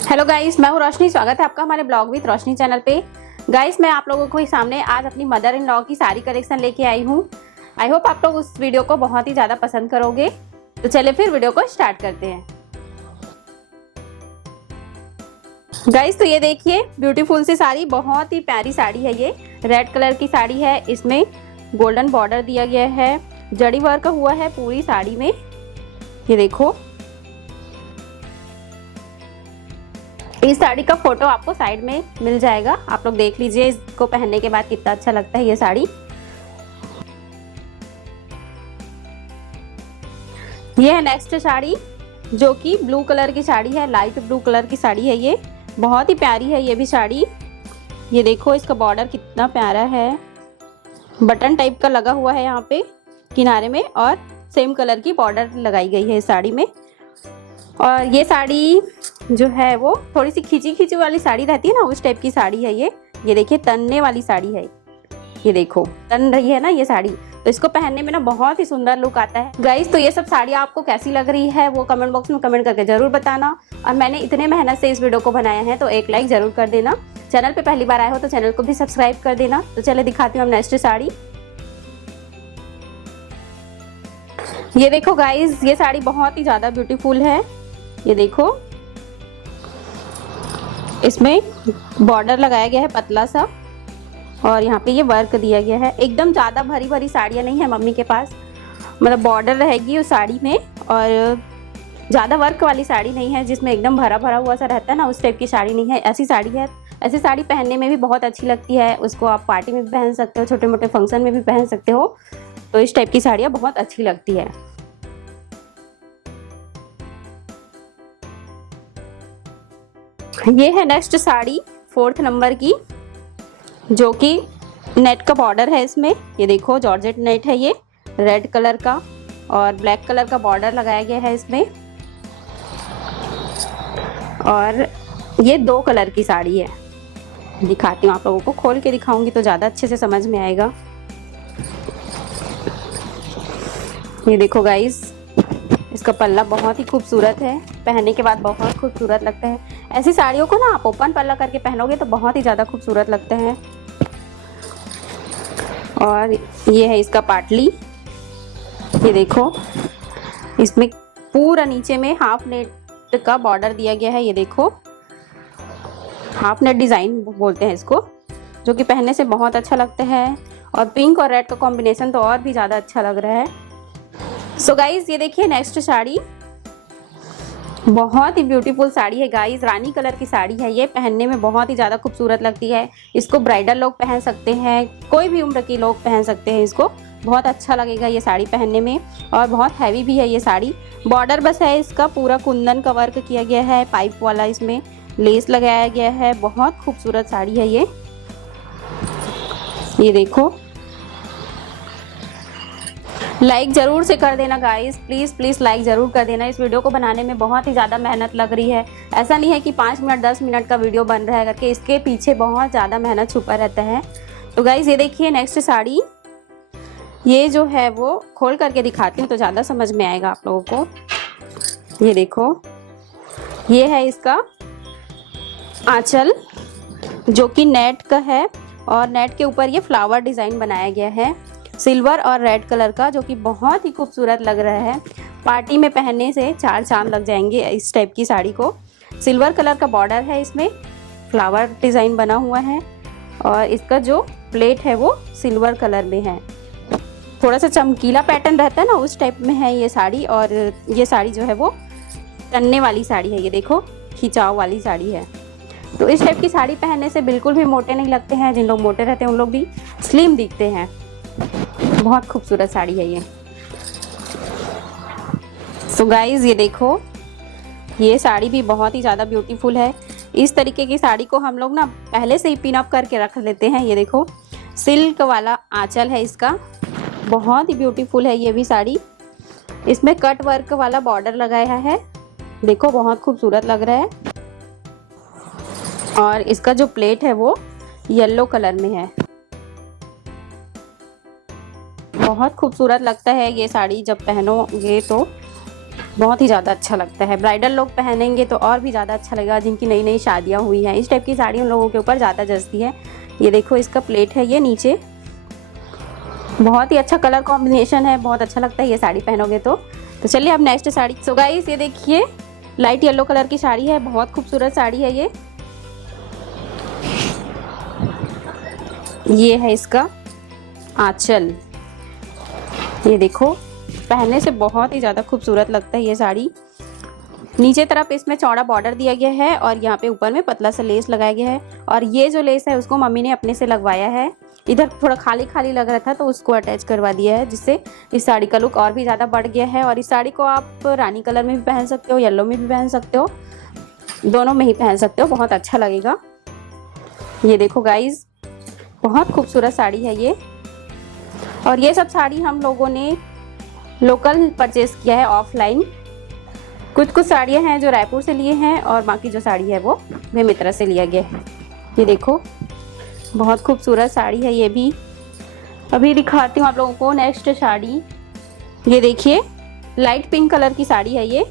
Hello guys, मैं हूँ रोशनी। स्वागत है आपका हमारे ब्लॉग विद रोशनी चैनल पे। गाइस, मैं आप लोगों को सामने आज अपनी मदर इन लॉ की साड़ी कलेक्शन लेके आई हूँ। आई होप आप लोग उस वीडियो को बहुत ही ज़्यादा पसंद करोगे। तो चलिए फिर वीडियो को स्टार्ट करते हैं। गाइस, तो ये देखिए ब्यूटीफुल सी साड़ी, बहुत ही प्यारी साड़ी है। ये रेड कलर की साड़ी है। इसमें गोल्डन बॉर्डर दिया गया है, जड़ी वर्क हुआ है पूरी साड़ी में। ये देखो, इस साड़ी का फोटो आपको साइड में मिल जाएगा, आप लोग देख लीजिए। इसको पहनने के बाद कितना अच्छा लगता है ये साड़ी। ये है नेक्स्ट साड़ी, जो कि ब्लू कलर की साड़ी है। लाइट ब्लू कलर की साड़ी है। ये बहुत ही प्यारी है ये भी साड़ी। ये देखो, इसका बॉर्डर कितना प्यारा है, बटन टाइप का लगा हुआ है यहाँ पे किनारे में, और सेम कलर की बॉर्डर लगाई गई है इस साड़ी में। और ये साड़ी जो है वो थोड़ी सी खींची खींची वाली साड़ी रहती है ना, उस टाइप की साड़ी है ये। ये देखिए, तनने वाली साड़ी है। ये देखो, तन रही है ना ये साड़ी, तो इसको पहनने में ना बहुत ही सुंदर लुक आता है। गाइस, तो ये सब साड़ी आपको कैसी लग रही है वो कमेंट बॉक्स में कमेंट करके जरूर बताना। और मैंने इतने मेहनत से इस वीडियो को बनाया है, तो एक लाइक जरूर कर देना। चैनल पे पहली बार आए हो तो चैनल को भी सब्सक्राइब कर देना। तो चले दिखाती हूँ हम नेक्स्ट साड़ी। ये देखो गाइस, ये साड़ी बहुत ही ज्यादा ब्यूटीफुल है। ये देखो, इसमें बॉर्डर लगाया गया है पतला सा, और यहाँ पे ये वर्क दिया गया है। एकदम ज़्यादा भरी भरी साड़ियाँ नहीं है मम्मी के पास, मतलब बॉर्डर रहेगी उस साड़ी में, और ज़्यादा वर्क वाली साड़ी नहीं है जिसमें एकदम भरा भरा हुआ सा रहता है ना, उस टाइप की साड़ी नहीं है। ऐसी साड़ी है। ऐसी साड़ी पहनने में भी बहुत अच्छी लगती है। उसको आप पार्टी में भी पहन सकते हो, छोटे मोटे फंक्शन में भी पहन सकते हो। तो इस टाइप की साड़ियाँ बहुत अच्छी लगती है। ये है नेक्स्ट साड़ी 4th नंबर की, जो कि नेट का बॉर्डर है इसमें। ये देखो, जॉर्जेट नेट है ये, रेड कलर का और ब्लैक कलर का बॉर्डर लगाया गया है इसमें। और ये 2 कलर की साड़ी है। दिखाती हूँ आप लोगों को, खोल के दिखाऊंगी तो ज़्यादा अच्छे से समझ में आएगा। ये देखो गाइस, इसका पल्ला बहुत ही खूबसूरत है, पहनने के बाद बहुत खूबसूरत लगता है। ऐसी साड़ियों को ना आप ओपन पल्ला करके पहनोगे तो बहुत ही ज़्यादा खूबसूरत लगते हैं। और ये है इसका पाटली। ये देखो, इसमें पूरा नीचे में हाफ नेट का बॉर्डर दिया गया है। ये देखो, हाफ नेट डिज़ाइन बोलते हैं इसको, जो कि पहनने से बहुत अच्छा लगता है। और पिंक और रेड का कॉम्बिनेशन तो और भी ज़्यादा अच्छा लग रहा है। सो गाइज, ये देखिए नेक्स्ट साड़ी, बहुत ही ब्यूटीफुल साड़ी है गाइज। रानी कलर की साड़ी है ये, पहनने में बहुत ही ज़्यादा खूबसूरत लगती है। इसको ब्राइडल लोग पहन सकते हैं, कोई भी उम्र के लोग पहन सकते हैं इसको। बहुत अच्छा लगेगा ये साड़ी पहनने में, और बहुत हैवी भी है ये साड़ी। बॉर्डर बस है इसका, पूरा कुंदन का वर्क किया गया है, पाइप वाला, इसमें लेस लगाया गया है। बहुत खूबसूरत साड़ी है ये। ये देखो, लाइक ज़रूर से कर देना गाइस, प्लीज़ प्लीज़ लाइक ज़रूर कर देना। इस वीडियो को बनाने में बहुत ही ज़्यादा मेहनत लग रही है। ऐसा नहीं है कि 5 मिनट 10 मिनट का वीडियो बन रहा है करके, इसके पीछे बहुत ज़्यादा मेहनत छुपा रहता है। तो गाइस, ये देखिए नेक्स्ट साड़ी, ये जो है वो खोल करके दिखाती हूँ तो ज़्यादा समझ में आएगा आप लोगों को। ये देखो, ये है इसका आंचल, जो कि नेट का है, और नेट के ऊपर ये फ्लावर डिज़ाइन बनाया गया है सिल्वर और रेड कलर का, जो कि बहुत ही खूबसूरत लग रहा है। पार्टी में पहनने से 4 चांद लग जाएंगे इस टाइप की साड़ी को। सिल्वर कलर का बॉर्डर है, इसमें फ्लावर डिज़ाइन बना हुआ है, और इसका जो प्लेट है वो सिल्वर कलर में है। थोड़ा सा चमकीला पैटर्न रहता है ना, उस टाइप में है ये साड़ी। और ये साड़ी जो है वो तनने वाली साड़ी है। ये देखो, खिंचाव वाली साड़ी है। तो इस टाइप की साड़ी पहनने से बिल्कुल भी मोटे नहीं लगते हैं। जिन लोग मोटे रहते हैं उन लोग भी स्लिम दिखते हैं। बहुत खूबसूरत साड़ी है ये। सो गाइज, ये देखो, ये साड़ी भी बहुत ही ज़्यादा ब्यूटीफुल है। इस तरीके की साड़ी को हम लोग ना पहले से ही पिन अप करके रख लेते हैं। ये देखो, सिल्क वाला आंचल है इसका, बहुत ही ब्यूटीफुल है ये भी साड़ी। इसमें कट वर्क वाला बॉर्डर लगाया है, देखो बहुत खूबसूरत लग रहा है। और इसका जो प्लेट है वो येलो कलर में है। बहुत खूबसूरत लगता है ये साड़ी जब पहनोगे तो। बहुत ही ज़्यादा अच्छा लगता है। ब्राइडल लोग पहनेंगे तो और भी ज़्यादा अच्छा लगेगा, जिनकी नई नई शादियाँ हुई हैं। इस टाइप की साड़ी उन लोगों के ऊपर ज़्यादा जचती है। ये देखो इसका प्लेट है ये नीचे, बहुत ही अच्छा कलर कॉम्बिनेशन है, बहुत अच्छा लगता है ये साड़ी पहनोगे तो चलिए अब नेक्स्ट साड़ी। सो गाइस ये देखिए लाइट येलो कलर की साड़ी है, बहुत खूबसूरत साड़ी है ये है इसका आंचल। ये देखो पहनने से बहुत ही ज़्यादा खूबसूरत लगता है ये साड़ी। नीचे तरफ इसमें चौड़ा बॉर्डर दिया गया है और यहाँ पे ऊपर में पतला सा लेस लगाया गया है, और ये जो लेस है उसको मम्मी ने अपने से लगवाया है। इधर थोड़ा खाली खाली लग रहा था तो उसको अटैच करवा दिया है, जिससे इस साड़ी का लुक और भी ज़्यादा बढ़ गया है। और इस साड़ी को आप रानी कलर में भी पहन सकते हो, येलो में भी पहन सकते हो, दोनों में ही पहन सकते हो, बहुत अच्छा लगेगा। ये देखो गाइज बहुत खूबसूरत साड़ी है ये। और ये सब साड़ी हम लोगों ने लोकल परचेज किया है ऑफलाइन। कुछ साड़ियाँ हैं जो रायपुर से लिए हैं और बाकी जो साड़ी है वो बेमित्रा से लिया गया है। ये देखो बहुत खूबसूरत साड़ी है ये भी। अभी दिखाती हूँ आप लोगों को नेक्स्ट साड़ी। ये देखिए लाइट पिंक कलर की साड़ी है ये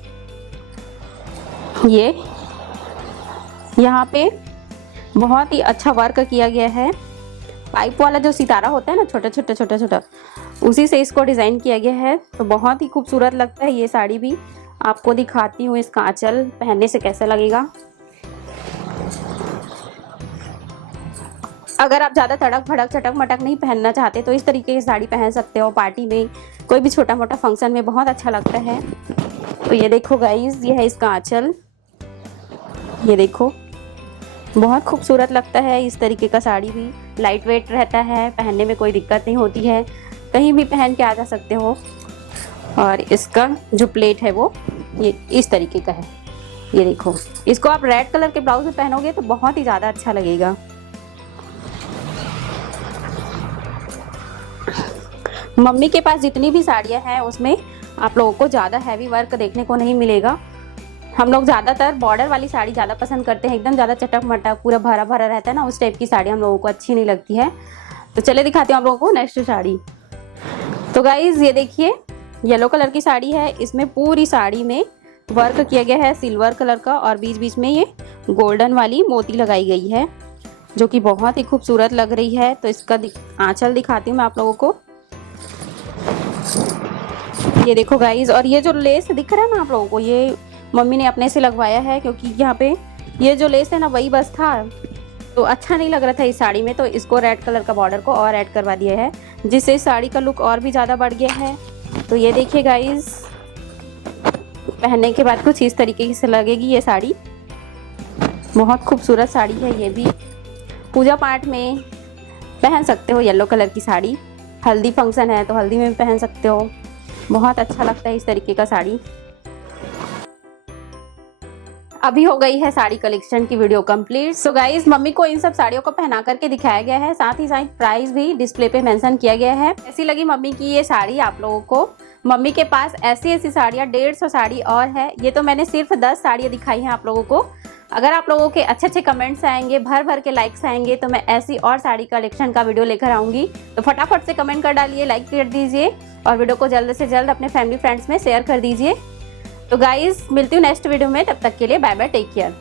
यहाँ पे बहुत ही अच्छा वर्क किया गया है। पाइप वाला जो सितारा होता है ना, छोटा छोटा, उसी से इसको डिज़ाइन किया गया है। तो बहुत ही खूबसूरत लगता है ये साड़ी भी। आपको दिखाती हूँ इसका आंचल पहनने से कैसा लगेगा। अगर आप ज़्यादा तड़क भड़क चटक मटक नहीं पहनना चाहते तो इस तरीके की साड़ी पहन सकते हो। पार्टी में, कोई भी छोटा मोटा फंक्शन में बहुत अच्छा लगता है। तो ये देखो गाइज ये है इसका आंचल। ये देखो बहुत खूबसूरत लगता है इस तरीके का साड़ी भी। लाइट वेट रहता है, पहनने में कोई दिक्कत नहीं होती है, कहीं भी पहन के आ जा सकते हो। और इसका जो प्लेट है वो ये इस तरीके का है। ये देखो इसको आप रेड कलर के ब्लाउज में पहनोगे तो बहुत ही ज़्यादा अच्छा लगेगा। मम्मी के पास जितनी भी साड़ियाँ हैं उसमें आप लोगों को ज़्यादा हैवी वर्क देखने को नहीं मिलेगा। हम लोग ज़्यादातर बॉर्डर वाली साड़ी ज़्यादा पसंद करते हैं, एकदम ज़्यादा चटक मटक पूरा भरा भरा रहता है ना, उस टाइप की साड़ी हम लोगों को अच्छी नहीं लगती है। तो चले दिखाती हूँ आप लोगों को नेक्स्ट साड़ी। तो गाइज ये देखिए येलो कलर की साड़ी है। इसमें पूरी साड़ी में वर्क किया गया है सिल्वर कलर का, और बीच बीच में ये गोल्डन वाली मोती लगाई गई है जो कि बहुत ही खूबसूरत लग रही है। तो इसका आंचल दिखाती हूँ मैं आप लोगों को। ये देखो गाइज, और ये जो लेस दिख रहा है ना आप लोगों को, ये मम्मी ने अपने से लगवाया है, क्योंकि यहाँ पे ये जो लेस है ना वही बस था तो अच्छा नहीं लग रहा था इस साड़ी में, तो इसको रेड कलर का बॉर्डर को और ऐड करवा दिया है, जिससे इस साड़ी का लुक और भी ज़्यादा बढ़ गया है। तो ये देखिए गाइज पहनने के बाद कुछ इस तरीके से लगेगी ये साड़ी। बहुत खूबसूरत साड़ी है ये भी। पूजा पाठ में पहन सकते हो येलो कलर की साड़ी, हल्दी फंक्शन है तो हल्दी में भी पहन सकते हो, बहुत अच्छा लगता है इस तरीके का साड़ी। अभी हो गई है साड़ी कलेक्शन की video complete. So guys mummy को इन सब साड़ियों को पहना करके दिखाया गया है, साथ ही साथ प्राइस भी डिस्प्ले पे मेंशन किया गया है। ऐसी लगी मम्मी की ये साड़ी आप लोगों को। मम्मी के पास ऐसी साड़ियाँ 150 साड़ी और है। ये तो मैंने सिर्फ 10 साड़ियाँ दिखाई हैं आप लोगों को। अगर आप लोगों के अच्छे कमेंट्स आएंगे, भर भर के लाइक्स आएंगे, तो मैं ऐसी और साड़ी कलेक्शन का वीडियो लेकर आऊंगी। तो फटाफट से कमेंट कर डालिए, लाइक कर दीजिए और वीडियो को जल्द से जल्द अपने फैमिली फ्रेंड्स में शेयर कर दीजिए। तो गाइज मिलती हूँ नेक्स्ट वीडियो में, तब तक के लिए बाय बाय, टेक केयर।